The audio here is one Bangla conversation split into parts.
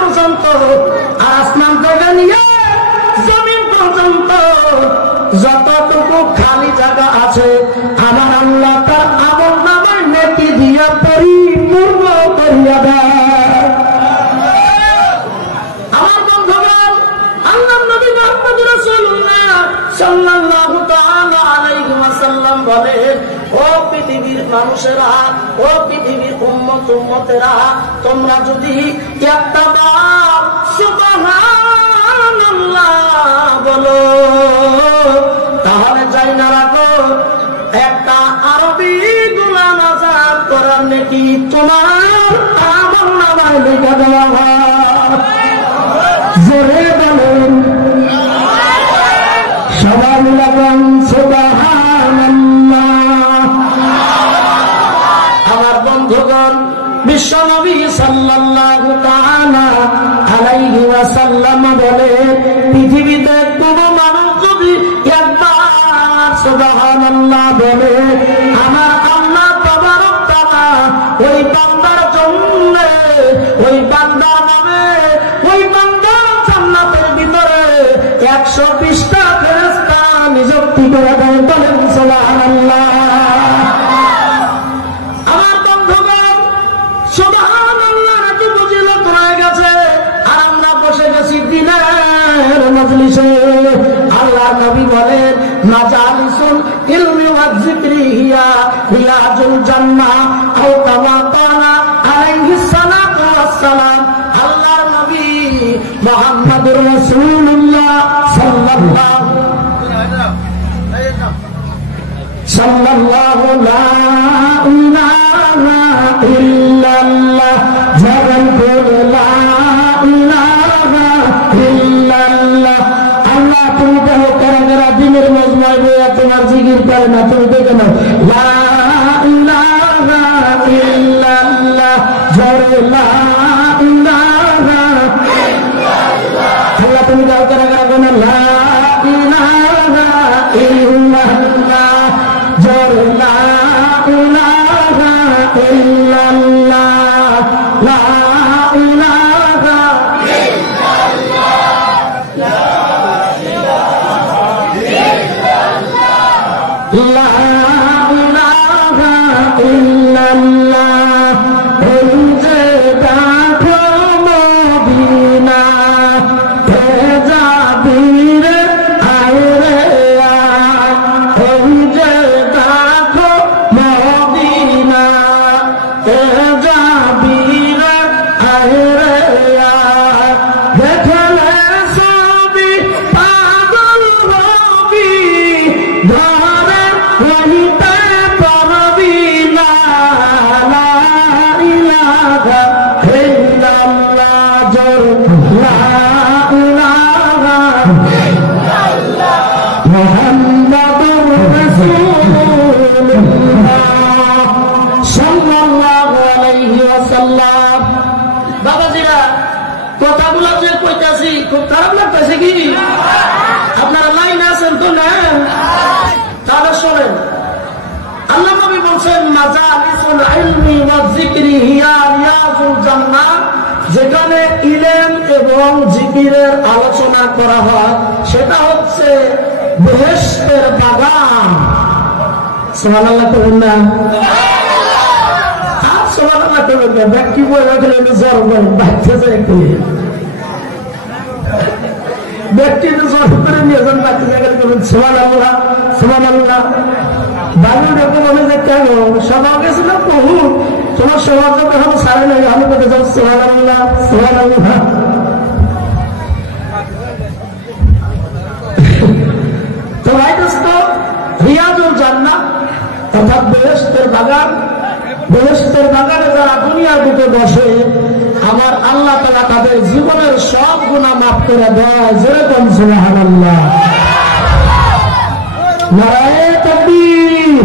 পর্যন্ত, আর আসমান থেকে নিয়ে জমিন পর্যন্ত যতটুকু খালি জায়গা আছে আমার আল্লাহ তার আমলনামায় নেকি দিয়ে পরিপূর্ণ করিয়া দেয়। আমার বন্ধুগণ, আল্লাহর নবী মুহাম্মদ রাসূলুল্লাহ সাল্লাল্লাহু তাআলা আলাইহি ওয়াসাল্লাম বলে, ও পৃথিবীর মানুষেরা, ও পৃথিবীর উম্মতেরা, তোমরা যদি একটা বার সুবহানাল্লাহ বলো তাহলে যাই না রাখো একটা আরবি গোলাম আজাদ করার নেকি তোমার আমলনামায় লিখে দেওয়া হয়। জোরে বলেন সবাই মিলাবেন সুবহানাল্লাহ। আমার বন্ধুগণ, বিশ্বনবী সাল্লাল্লাহু তাআলা আলাইহি ওয়াসাল্লাম বলে, পৃথিবীতে কোন মানুষ যদি একবার সুবহানাল্লাহ বলে আমার আল্লাহ তাবারক তাআলা ওই বান্দার জন্য, ওই বান্দার নামে, ওই বান্দার জান্নাতের ভিতরে 120টা ফেরেশতা নিযুক্তি করে দেয়। বলেন সুবহানাল্লাহ। আমার বন্ধুগণ, সুবহানাল্লাহ নাকি বুঝিলে হয়ে গেছে, আর আমরা বসে গেছি দিনের মজলিসে। আল্লাহ নবী বলেন, মাজালিসুল ইলমি ওয়াজ যিকরি হিয়া রিয়াজুল জান্নাহ আও কামা ক্বালা আলাইহিস সালাতু ওয়াস সালাম। আল্লাহর নবী মুহাম্মদুর রাসূলুল্লাহ সাল্লাল্লাহু লা ইলাহা ইল্লাল্লাহ জালাল লা ইলাহা ইল্লাল্লাহ। আল্লাহ তুমি দেখো কারা দিনের মজমায় বইয়া তোমার জিকির করে না, তুমি দেখো না লা ইলাহা ইল্লাল্লাহ জোরে লা ইলাহা ইল্লাল্লাহ। আল্লাহ তুমি দেখো কারা গোনা লা ইলাহা ইল্লাল্লাহ জোরে লা ইলাহা ইল্লাল্লাহ লা ইলাহা লা ইলাহা ইল্লাল্লাহ। এই যে দেখো মদিনা হে যাবির আয় রে আয়, এই যে দেখো মদিনা হে যাবির আয় রে আয়, দেখলে সবই পাগল হবি ধরে রহিতে পারবি না। লা ইলাহা ইল্লাল্লাহ জোরে লা ইলাহা ইল্লাল্লাহ মুহাম্মাদুর রাসূলুল্লাহ সাল্লাল্লাহু আলাইহি ওয়াসাল্লাম। বাবাজিরা, কথাগুলো যে কইতাছি খুব খারাপ লাগতেছে কি? আপনারা লাইন আছেন তো না? তাহলে শোনেন, আল্লাহ নবী বলছেন, মাজালিসুল ইলমি ওয়াজ যিকরি হিয়া রিয়াজুল জান্নাহ, যেখানে ইলম এবং জিকিরের আলোচনা করা হয় সেটা হচ্ছে বেহেশতের বাগান। সুবহানাল্লাহ বলুন না, সুবহানাল্লাহ বলুন না। ব্যক্তি বই রাখলে জ্বর বাড়তে যায়, ব্যক্তি জ্বর করে নিয়ে যান বাড়তে জায়গায় বলুন সুবহানাল্লাহ সুবহানাল্লাহ। বাবু ডেকে বলে যে কেন সবাই গেছে না বহু, তোমার সবার যত এখন সারে নাই, আমি কোথায় যাও সুবহানাল্লাহ সুবহানাল্লাহ। তো ভাই দোস্ত, রিয়াজুল জান্নাহ অর্থাৎ বেহেশতের বাগান, বেহেশতের বাগানে যারা দুনিয়ার বুকে বসে আমার আল্লাহ তাআলা তাদের জীবনের সব গুনাহ মাফ করে দেয়। যেরকম সুবহানাল্লাহ, নারায়ে তাকবীর।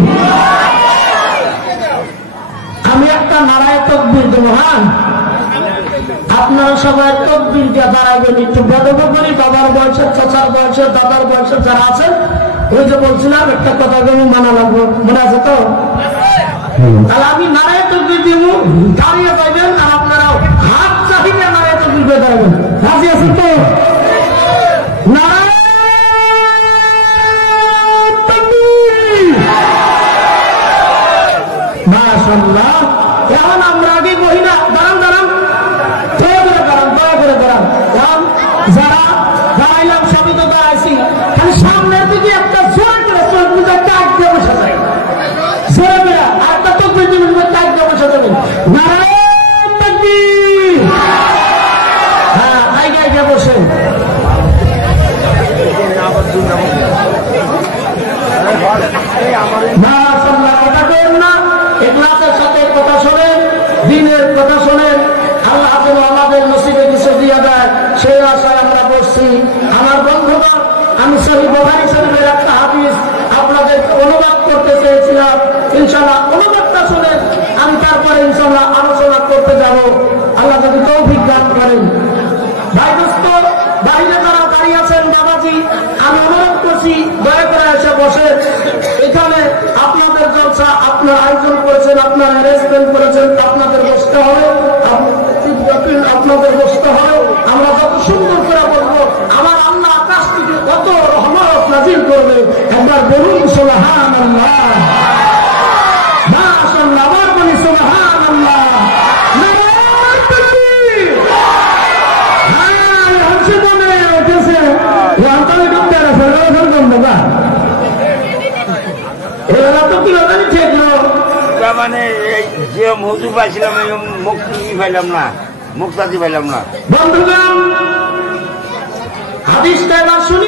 আমি একটা নারায়ে তাকবীর দেব। হ্যাঁ, আপনারা সবাই তাকবীর দিয়ে দাঁড়াবেন। একটু বেদব করি, বাবার বয়সের, চাচার বয়সের, দাদার বয়সের যারা আছে, ওই যে বলছিলাম একটা কথা দেবো, মানা লাগবো, মনে আছে তো? তাহলে আমি নারায়ে তাকবীর দিব, দাঁড়িয়ে যাবেন, আর আপনারাও হাত চাহিয়ে নারায়ে তাকবীর বের আল্লাহ যদি তৌফিক দান করেন। ভাই দোস্ত, বাইরে যারা দাঁড়িয়ে আছেন বাবাজি, আমি অনুরোধ করছি দয়া করে এসে বসে। এখানে আপনাদের জলসা, আপনার আয়োজন করেছেন, আপনার অ্যারেঞ্জমেন্ট করেছেন, আপনাদের বসতে হবে, আপনাদের বসতে হবে। আমরা যত সুন্দর করে বলবো, আমার আল্লাহ আকাশ থেকে কত রহমত নাজিল করবে। একবার বলুন সুবহানাল্লাহ, মাশাআল্লাহ, আবার বলি সুবহানাল্লাহ। মানে যে মজু পাইছিলাম মুক্তি পাইলাম না, মুক্তাদি পাইলাম না। বন্ধুগণ, হাদিসটা এবার শুনি।